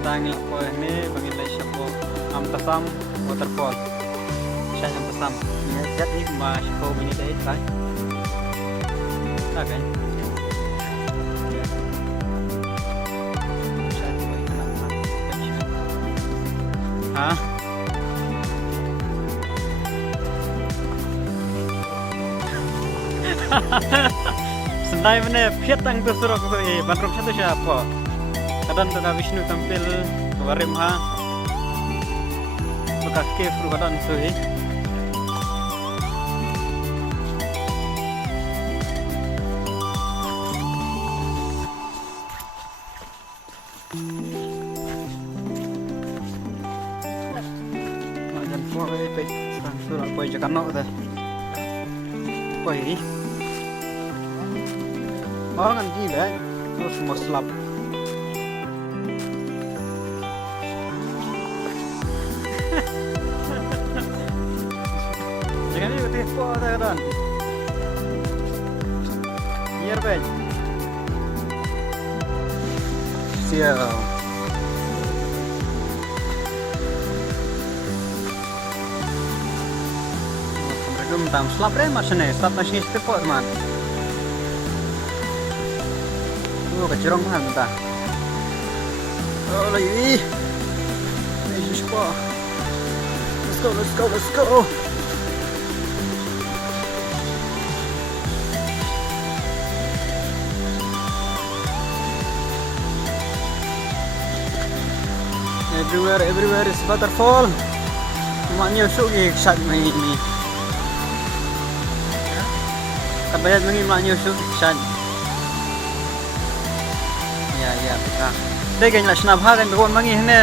Tangil po ini bangilai siya po Amtasam waterfall. Siya Amtasam. Jadi mas po binigay tayo. Okay. Hah? Senai mana piat tang tu suruh aku bandrok satu siapa? Kadang tu Vishnu tampil warim ha. Buka cave ru kadang tu Macam apa itu? Surah apa je kan nak tu? Apa ini? Oh kan gila, terus mau selap. Jangan ni betul apa dah kan? Biar baik. Siap. Mereka minta selap deh macam ni, selap nasi istirahat man. Kecurang mahal entah. Oh lagi. Ini siapa? Let's go. Everywhere is waterfall. Maknya usuk ke shot main ni. Kabayat mengi maknya usuk shot. Ya, betul. Dek kan nak senap hal kan berkuat mangi ni.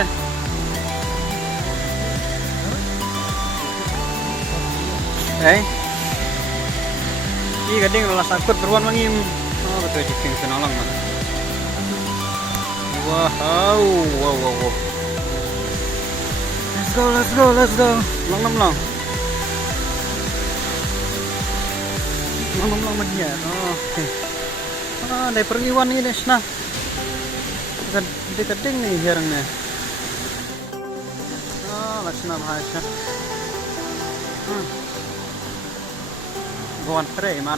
Ini kadang kalau sakut berkuat mangi. Oh betul jikin senolong man. Wow. Let's go. Long. Long macamnya. Oh, okay. Dari pergiwan ini senap. Kadang ni herang ni. Macam apa sih? Bawa tray mat.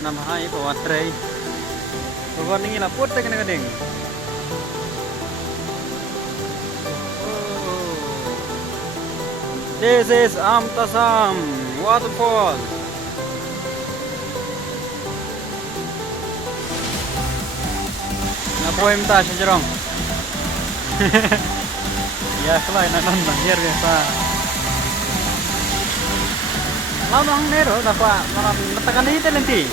Nama hai bawa tray. Bawa ni lah put tak kadang. This is Amtasam waterfall. Apa yang minta sejarong? Ya, selain nonton biar biasa. Lalu ang nero dapat malam tekan ini nanti.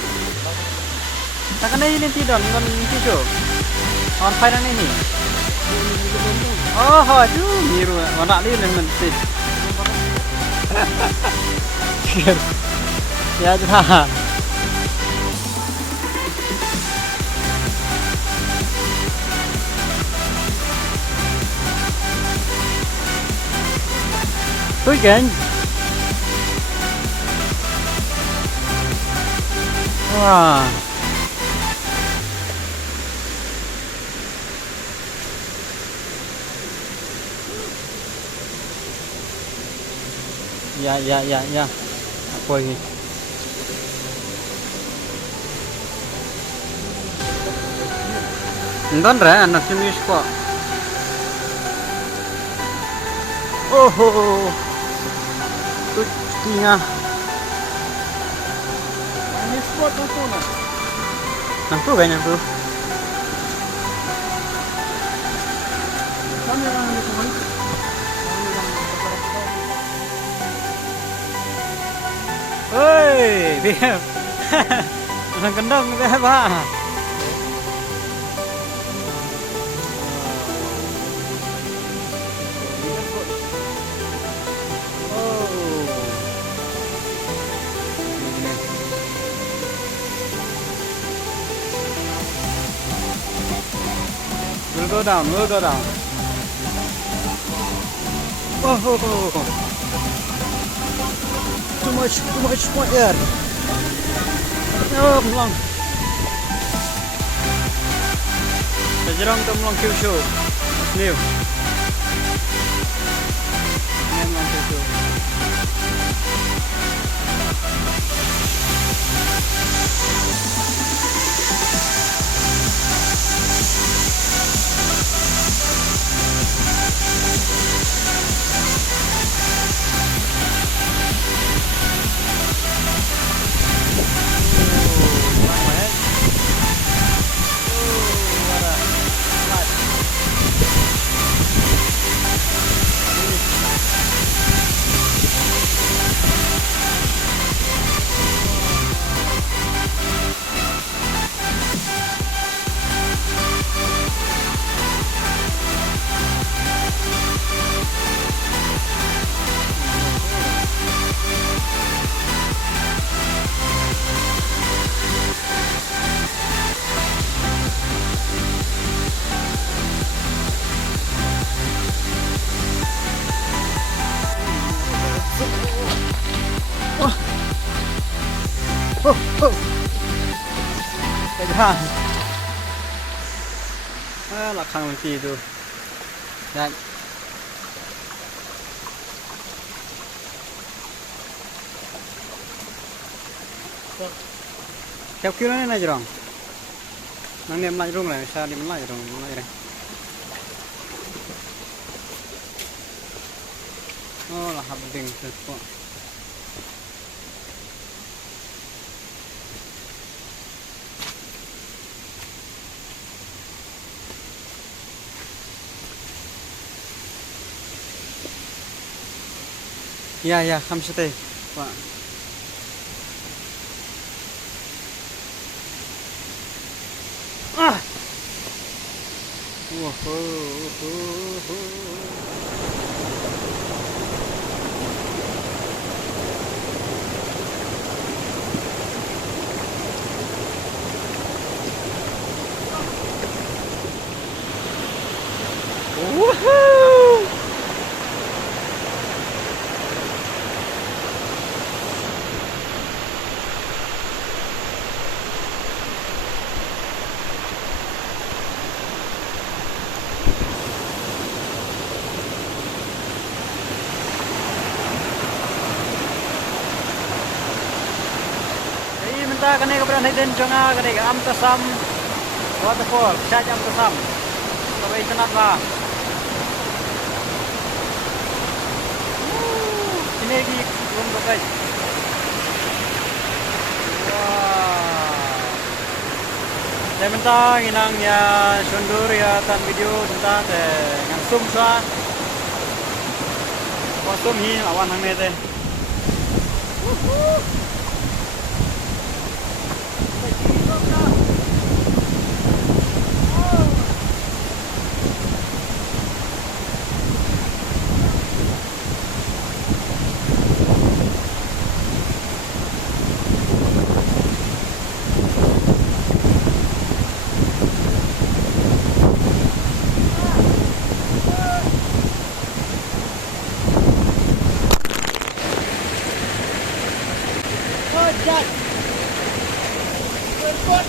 Tekan ini nanti don tijo. On fire ini. Oh, aduh, miru mana ni nanti. Ya, dah. Tôi kìa. Wow. Ya. Apa ini? Entah dah, anak sini kok. Oh. Tinggal. Ini spot tu nak. Nampu kan nampu. Kami orang ni pun. Hei, biar. Orang kendang ni apa? We'll go down. Oh. Too much air. Oh, long. Jerong tu melong Kyushu. New. Melong Kyushu. Pegang. Lakang nanti tu. Dan kéo kêu nó này rồi. Nang niệm lại rung này, sao niệm lại rồi, lại này. Oh, lah habing tu. Ya, hamsate. Pak. Ah. Woohoo! Kita kena kepada Naden Jonga kena ke Amtasam waterfall saja Amtasam sampai senat lah ini lagi belum pakai saya minta inang ya sundur ya tan video tentang dengan zoom sa zoom hi awan hang ne ten Jack. Good.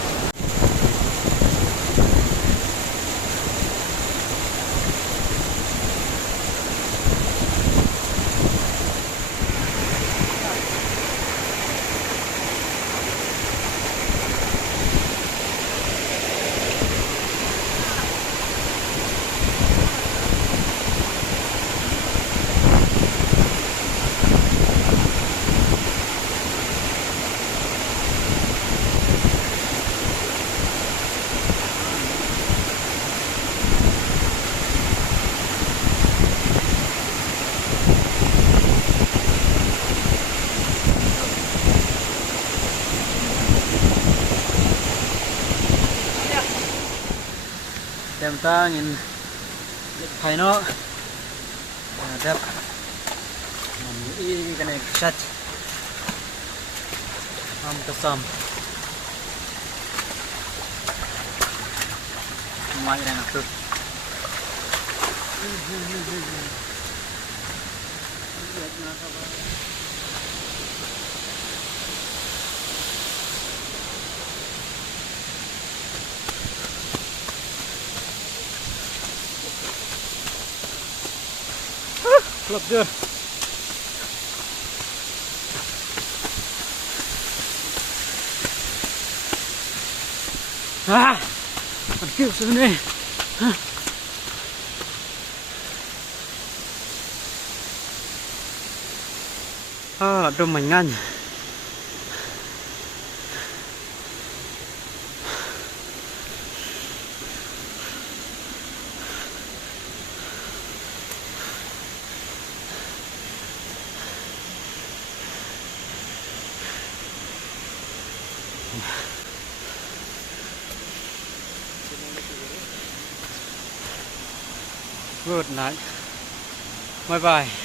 Xem ta nhìn thấy nó đẹp mình nghĩ cái này sạch không có xăm ngoài cái này nào được Klop chưa? Còn kêu xuống đây. Đôi mảnh ngăn. Good night. Bye bye.